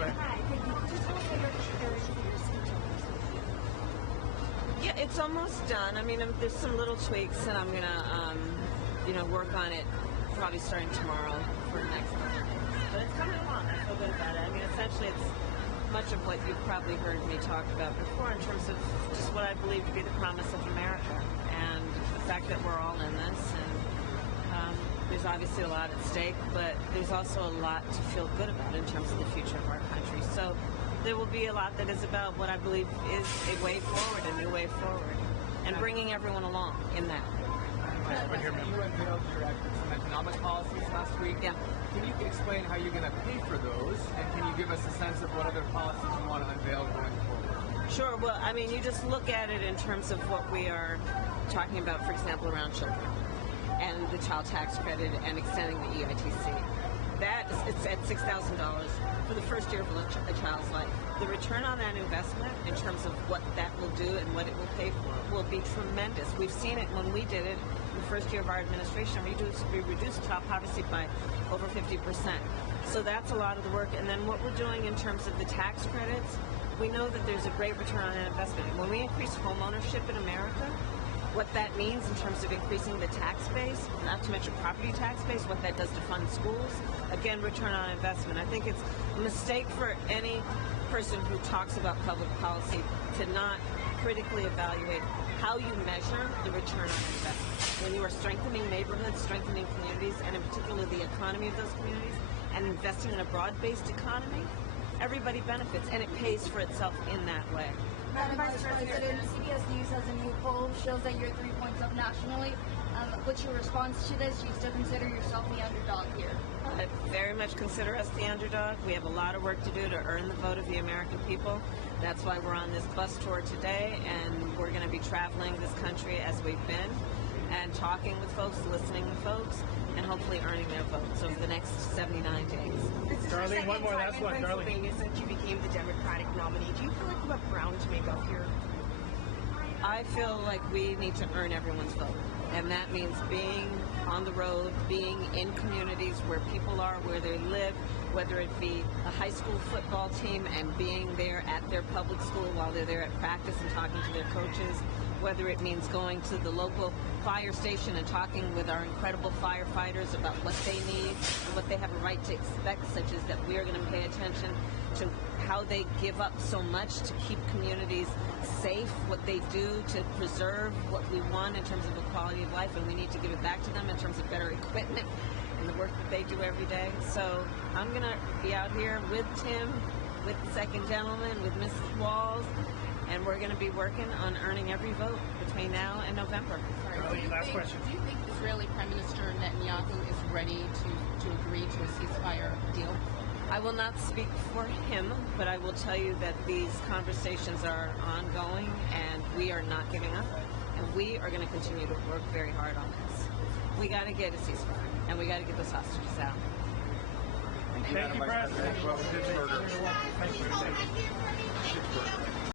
Go ahead. Hi, could you just tell us what you're preparing for your speech? Yeah, it's almost done. I mean, there's some little tweaks, and I'm gonna, work on it probably starting tomorrow for the next 100 days. But it's coming along. I feel good about it. I mean, essentially, it's much of what you've probably heard me talk about before in terms of just what I believe to be the promise of America and the fact that we're all in this. And there's obviously a lot at stake, but there's also a lot to feel good about in terms of the future of our country. So there will be a lot that is about what I believe is a way forward, a new way forward, and bringing everyone along in that. You unveiled your some economic policies last week. Yeah. Can you explain how you're going to pay for those, and can you give us a sense of what other policies you want to unveil going forward? Sure. Well, I mean, you just look at it in terms of what we are talking about, for example, around children and the child tax credit and extending the EITC. It's at $6,000 for the first year of a child's life. The return on that investment in terms of what that will do and what it will pay for will be tremendous. We've seen it when we did it the first year of our administration. We reduced child poverty by over 50%. So that's a lot of the work. And then what we're doing in terms of the tax credits, we know that there's a great return on that investment. When we increase home ownership in America, what that means in terms of increasing the tax base, not to mention property tax base, what that does to fund schools, again, return on investment. I think it's a mistake for any person who talks about public policy to not critically evaluate how you measure the return on investment. When you are strengthening neighborhoods, strengthening communities, and in particular the economy of those communities, and investing in a broad-based economy, everybody benefits, and it pays for itself in that way. Madam Vice President, CBS News has a new poll shows that you're 3 points up nationally. What's your response to this? Do you still consider yourself the underdog here? I very much consider us the underdog. We have a lot of work to do to earn the vote of the American people. That's why we're on this bus tour today, and we're going to be traveling this country as we've been and talking with folks, listening to folks, and hopefully earning their votes over the next 79 days. This is Darlene, one more, last one, Darlene. Pennsylvania since you became the Democratic nominee. Do you feel like you have ground to make up here? I feel like we need to earn everyone's vote. And that means being on the road, being in communities where people are, where they live, whether it be a high school football team and being there at their public school while they're there at practice and talking to their coaches, whether it means going to the local fire station and talking with our incredible firefighters about what they need and what they have a right to expect, such as that we are going to pay attention to how they give up so much to keep communities safe, what they do to preserve what we want in terms of a quality of life, and we need to give it back to them in terms of better equipment and the work that they do every day. So I'm going to be out here with Tim, with the second gentleman, with Mrs. Walls, and we're going to be working on earning every vote between now and November. Last question. Do you think Israeli Prime Minister Netanyahu is ready to agree to a ceasefire deal? I will not speak for him, but I will tell you that these conversations are ongoing and we are not giving up. And we are going to continue to work very hard on this. We got to get a ceasefire and we got to get those hostages out. Thank you, President. Pittsburgh.